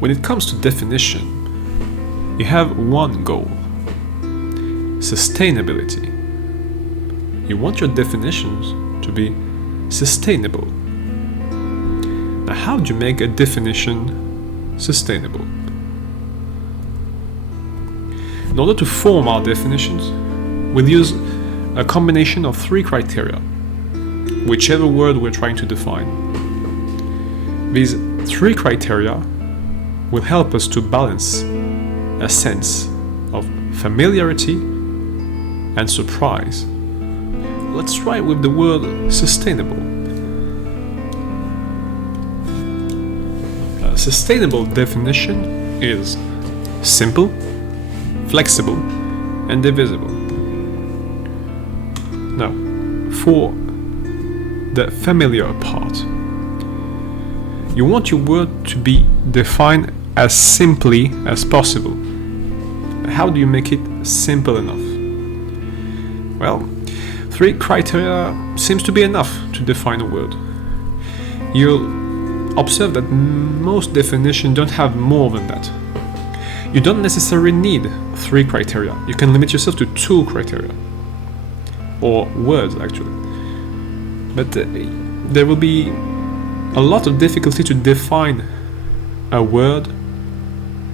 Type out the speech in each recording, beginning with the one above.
When it comes to definition, you have one goal: sustainability. You want your definitions to be sustainable. Now, how do you make a definition sustainable? In order to form our definitions, we'll use a combination of 3 criteria, whichever word we're trying to define. These 3 criteria will help us to balance a sense of familiarity and surprise. Let's try with the word sustainable. A sustainable definition is simple, flexible, and divisible. Now, for the familiar part, you want your word to be defined as simply as possible. How do you make it simple enough? Well, 3 criteria seems to be enough to define a word. You'll observe that most definitions don't have more than that. You don't necessarily need 3 criteria. You can limit yourself to 2 criteria. Or words, actually. But there will be a lot of difficulty to define a word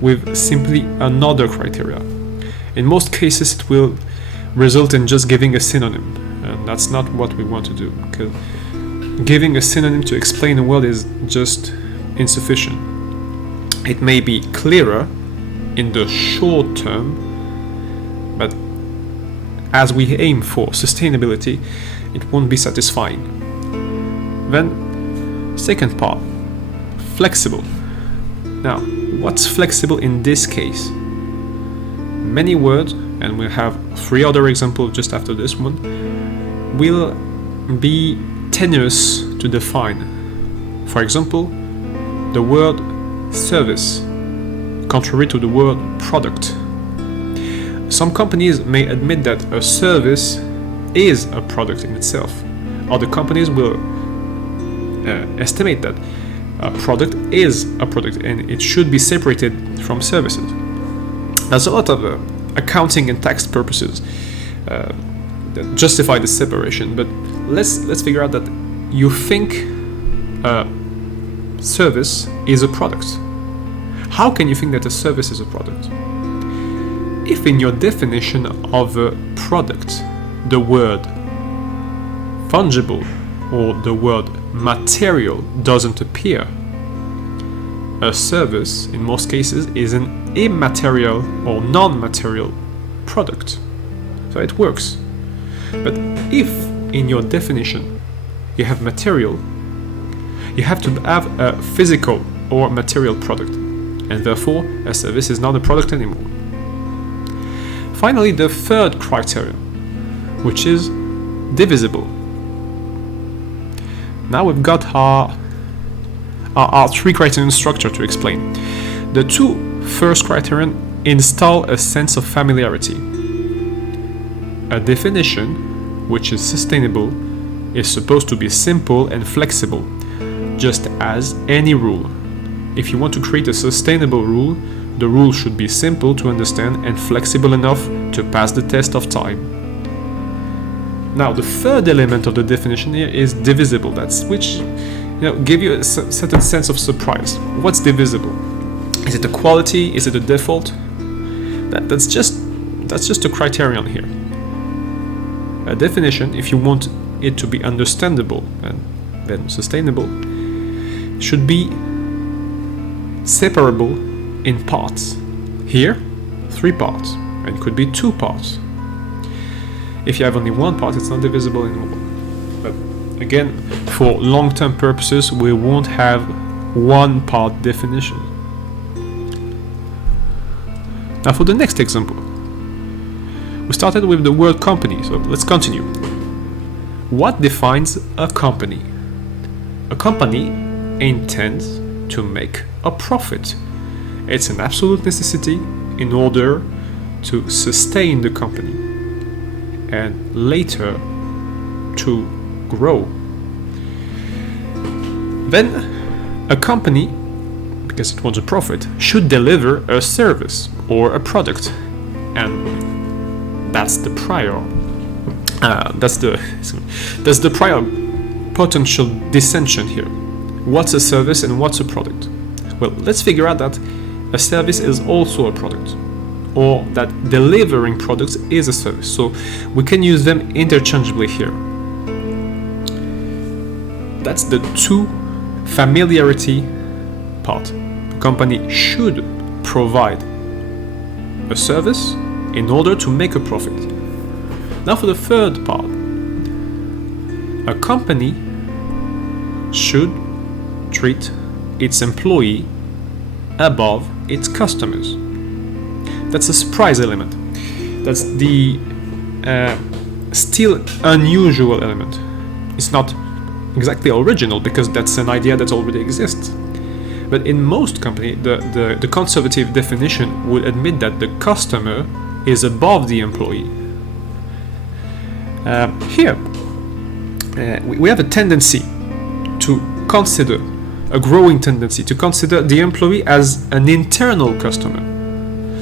with simply another criteria. In most cases, it will result in just giving a synonym, and that's not what we want to do, because giving a synonym to explain a word is just insufficient. It may be clearer in the short term, but as we aim for sustainability, it won't be satisfying. Then, second part, flexible. Now, what's flexible in this case? Many words, and we'll have 3 other examples just after this one, will be tenuous to define. For example, the word service, contrary to the word product. Some companies may admit that a service is a product in itself. Other companies will estimate that a product is a product and it should be separated from services. There's a lot of accounting and tax purposes that justify the separation, but let's figure out that you think a service is a product. How can you think that a service is a product? If in your definition of a product the word fungible or the word material doesn't appear, a service in most cases is an immaterial or non-material product. So it works. But if in your definition you have material, you have to have a physical or material product, and therefore a service is not a product anymore. Finally, the third criteria, which is divisible. Now we've got our 3 criterion structure to explain. The 2 first criterion install a sense of familiarity. A definition, which is sustainable, is supposed to be simple and flexible, just as any rule. If you want to create a sustainable rule, the rule should be simple to understand and flexible enough to pass the test of time. Now, the third element of the definition here is divisible. That's which give you a certain sense of surprise. What's divisible? Is it a quality? Is it a default? That's just a criterion here. A definition, if you want it to be understandable and then sustainable, should be separable in parts. Here, 3 parts, and it could be 2 parts. If you have only 1 part, it's not divisible anymore. But again, for long-term purposes, we won't have 1 part definition. Now for the next example. We started with the word company, so let's continue. What defines a company? A company intends to make a profit. It's an absolute necessity in order to sustain the company and later to grow. Then a company because it wants a profit, should deliver a service or a product, and that's the prior. That's the prior potential dissension here. What's a service and what's a product? Well, let's figure out that a service is also a product, or that delivering products is a service. So we can use them interchangeably here. That's the two familiarity part. A company should provide a service in order to make a profit. Now for the third part. A company should treat its employee above its customers. That's a surprise element. That's the still unusual element. It's not exactly original because that's an idea that already exists. But in most companies, the conservative definition would admit that the customer is above the employee. Here, we have a tendency to consider, a growing tendency to consider the employee as an internal customer.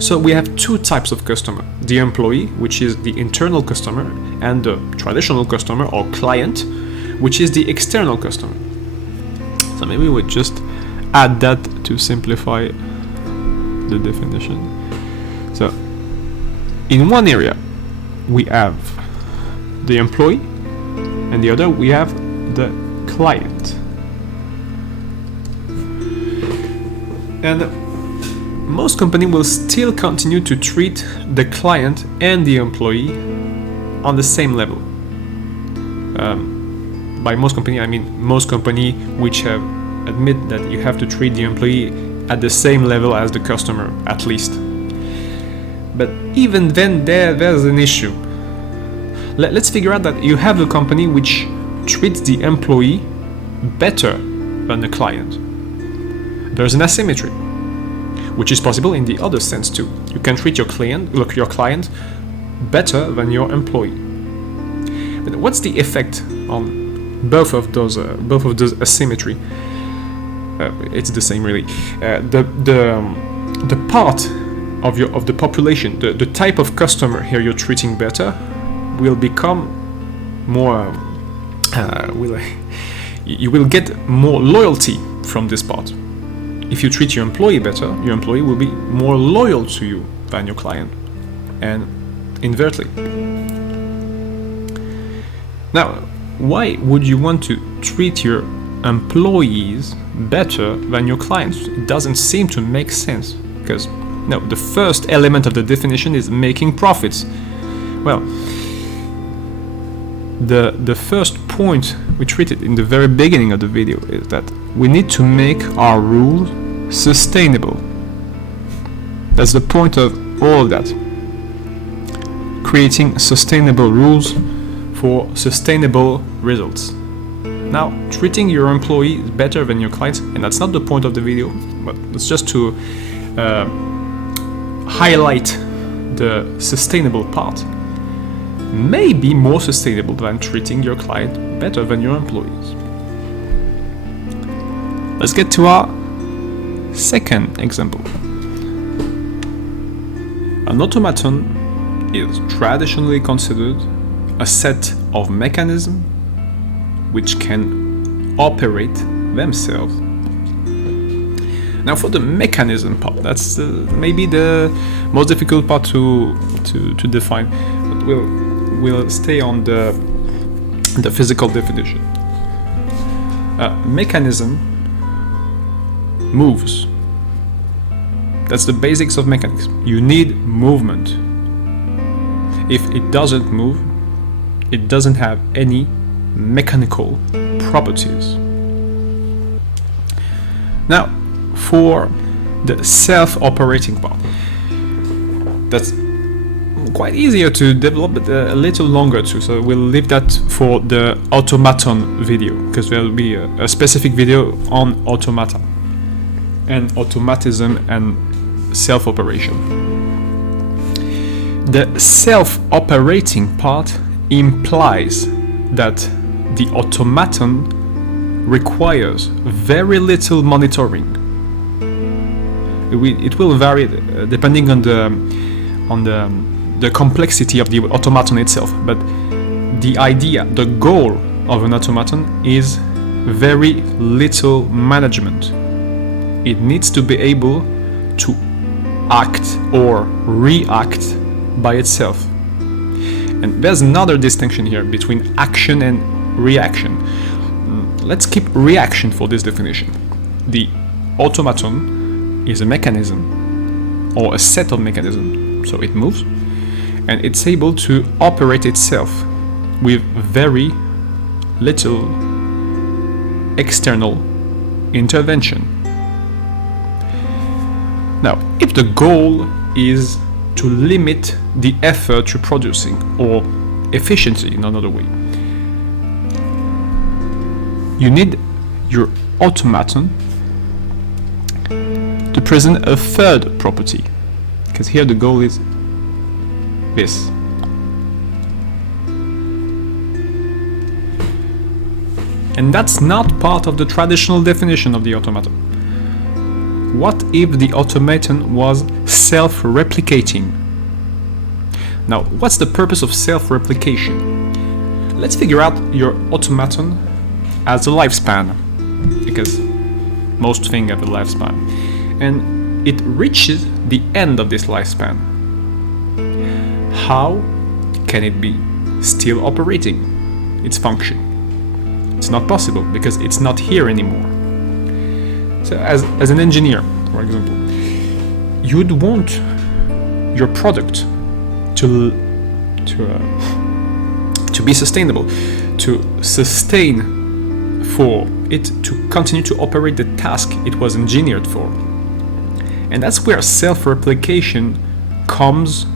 So we have two types of customer: the employee, which is the internal customer, and the traditional customer or client, which is the external customer. So maybe we just add that to simplify the definition. So in one area we have the employee, and the other we have the client. And most companies will still continue to treat the client and the employee on the same level. By most companies, I mean most companies which have admit that you have to treat the employee at the same level as the customer, at least. But even then, there's an issue. Let's figure out that you have a company which treats the employee better than the client. There's an asymmetry, which is possible in the other sense too. You can treat your client better than your employee. But what's the effect on both of those asymmetry? It's the same really. The part of the population, the type of customer here you're treating better, will become more. You will get more loyalty from this part. If you treat your employee better, your employee will be more loyal to you than your client, and inversely. Now, why would you want to treat your employees better than your clients? It doesn't seem to make sense, because no, the first element of the definition is making profits. Well, the first point we treated in the very beginning of the video is that we need to make our rules sustainable. That's the point of all of that. Creating sustainable rules for sustainable results. Now, treating your employees better than your clients, and that's not the point of the video, but it's just to highlight the sustainable part, may be more sustainable than treating your client better than your employees. Let's get to our second example. An automaton is traditionally considered a set of mechanisms which can operate themselves. Now for the mechanism part, that's maybe the most difficult part to define, but we'll stay on the physical definition. Mechanism moves. That's the basics of mechanics. You need movement. If it doesn't move, it doesn't have any mechanical properties. Now, for the self-operating part, that's quite easier to develop, but a little longer too, so we'll leave that for the automaton video, because there will be a specific video on automata and automatism and self-operation. The self-operating part implies that the automaton requires very little monitoring. it will vary depending on the complexity of the automaton itself. But the idea, the goal of an automaton is very little management. It needs to be able to act or react by itself. And there's another distinction here between action and reaction. Let's keep reaction for this definition. The automaton is a mechanism or a set of mechanisms, so it moves, and it's able to operate itself with very little external intervention. Now, if the goal is to limit the effort you're producing, or efficiency in another way, you need your automaton to present a third property, because here the goal is this. And that's not part of the traditional definition of the automaton. What if the automaton was self-replicating? Now, what's the purpose of self-replication? Let's figure out your automaton as a lifespan, because most things have a lifespan, and it reaches the end of this lifespan. How can it be still operating its function? It's not possible because it's not here anymore. So as an engineer, for example, you'd want your product to be sustainable, to sustain, for it to continue to operate the task it was engineered for. And that's where self-replication comes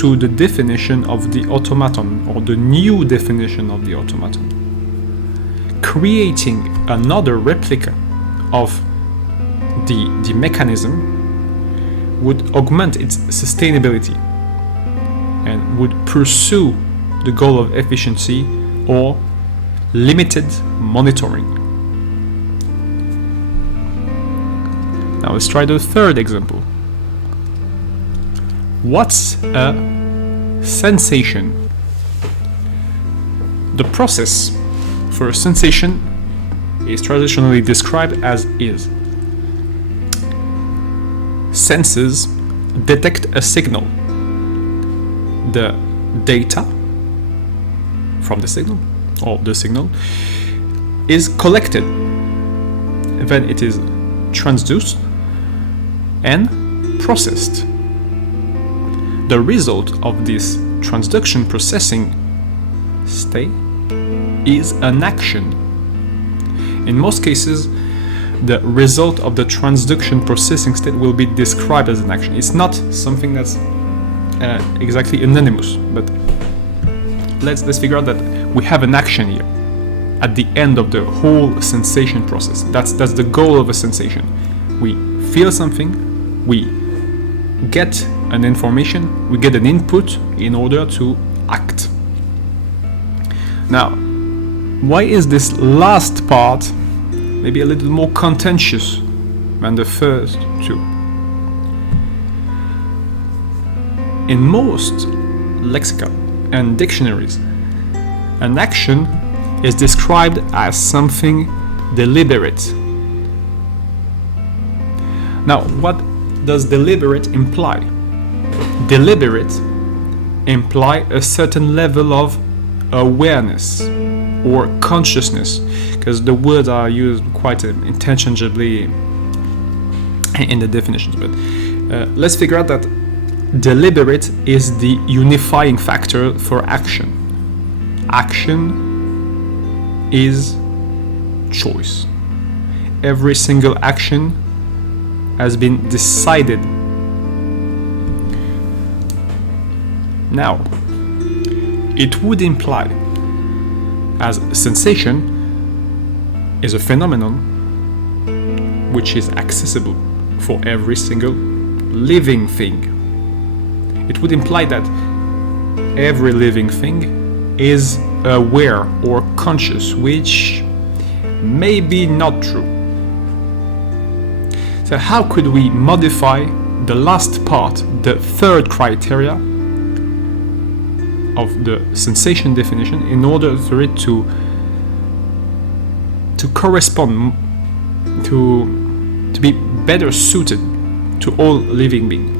to the definition of the automaton, or the new definition of the automaton. Creating another replica of the mechanism would augment its sustainability and would pursue the goal of efficiency or limited monitoring. Now let's try the third example. What's a sensation? The process for a sensation is traditionally described as is. Senses detect a signal. The data from the signal, or the signal, is collected. Then it is transduced and processed. The result of this transduction processing state is an action. In most cases, the result of the transduction processing state will be described as an action. It's not something that's exactly anonymous, but let's figure out that we have an action here at the end of the whole sensation process. That's the goal of a sensation. We feel something, we get an information, we get an input in order to act. Now, why is this last part maybe a little more contentious than the first two? In most lexica and dictionaries, an action is described as something deliberate. Now, what does deliberate imply? Deliberate imply a certain level of awareness or consciousness, because the words are used quite interchangeably in the definitions. But let's figure out that deliberate is the unifying factor for action. Action is choice. Every single action has been decided. Now, it would imply, as sensation is a phenomenon which is accessible for every single living thing, it would imply that every living thing is aware or conscious, which may be not true. So how could we modify the last part, the third criteria of the sensation definition, in order for it to correspond, to be better suited to all living beings?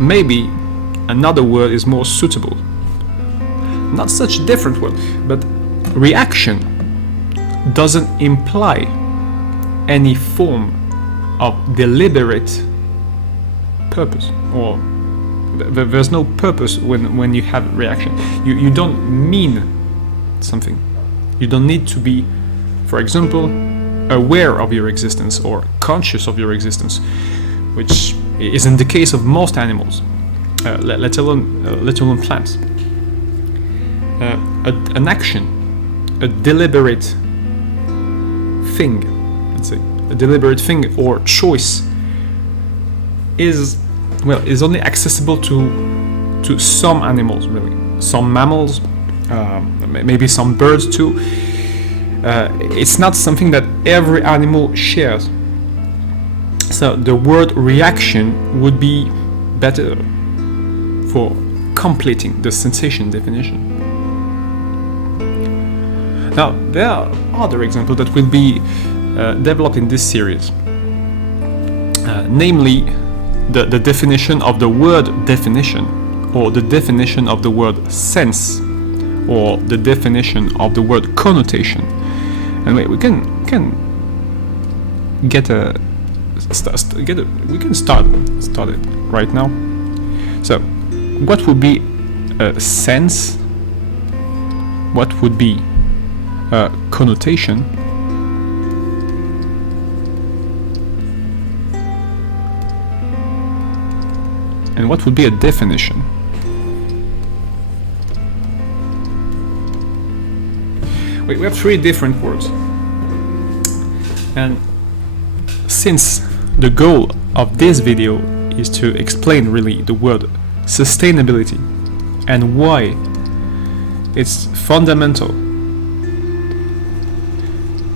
Maybe another word is more suitable. Not such a different word, but reaction doesn't imply any form of deliberate purpose, or there's no purpose when you have reaction. You don't mean something. You don't need to be, for example, aware of your existence or conscious of your existence, which isn't the case of most animals, let alone plants. An action, a deliberate thing, let's say, a deliberate thing or choice is only accessible to some animals, really. Some mammals, maybe some birds too. It's not something that every animal shares. So the word reaction would be better for completing the sensation definition. Now, there are other examples that will be developed in this series, namely the definition of the word definition, or the definition of the word sense, or the definition of the word connotation. And we can start it right now. So, what would be a sense? What would be a connotation? And what would be a definition? We have three different words. And since the goal of this video is to explain really the word sustainability and why it's fundamental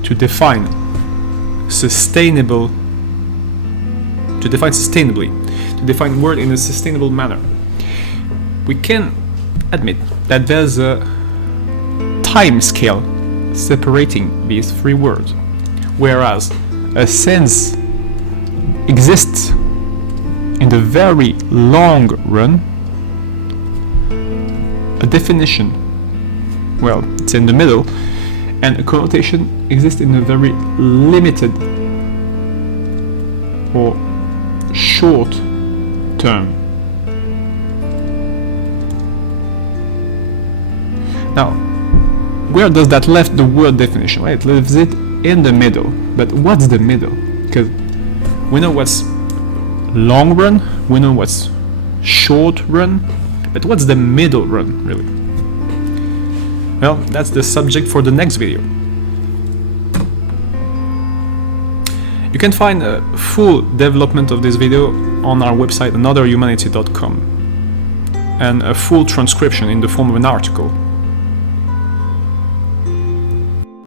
to define sustainably, to define word in a sustainable manner, we can admit that there's a time scale separating these three words, whereas a sense exists in the very long run. A definition, well, it's in the middle, and a connotation exists in a very limited or short term. Now, where does that left the word definition? Well, it leaves it in the middle. But what's the middle? Because we know what's long run, we know what's short run, but what's the middle run, really? Well, that's the subject for the next video. You can find a full development of this video on our website anotherhumanity.com, and a full transcription in the form of an article.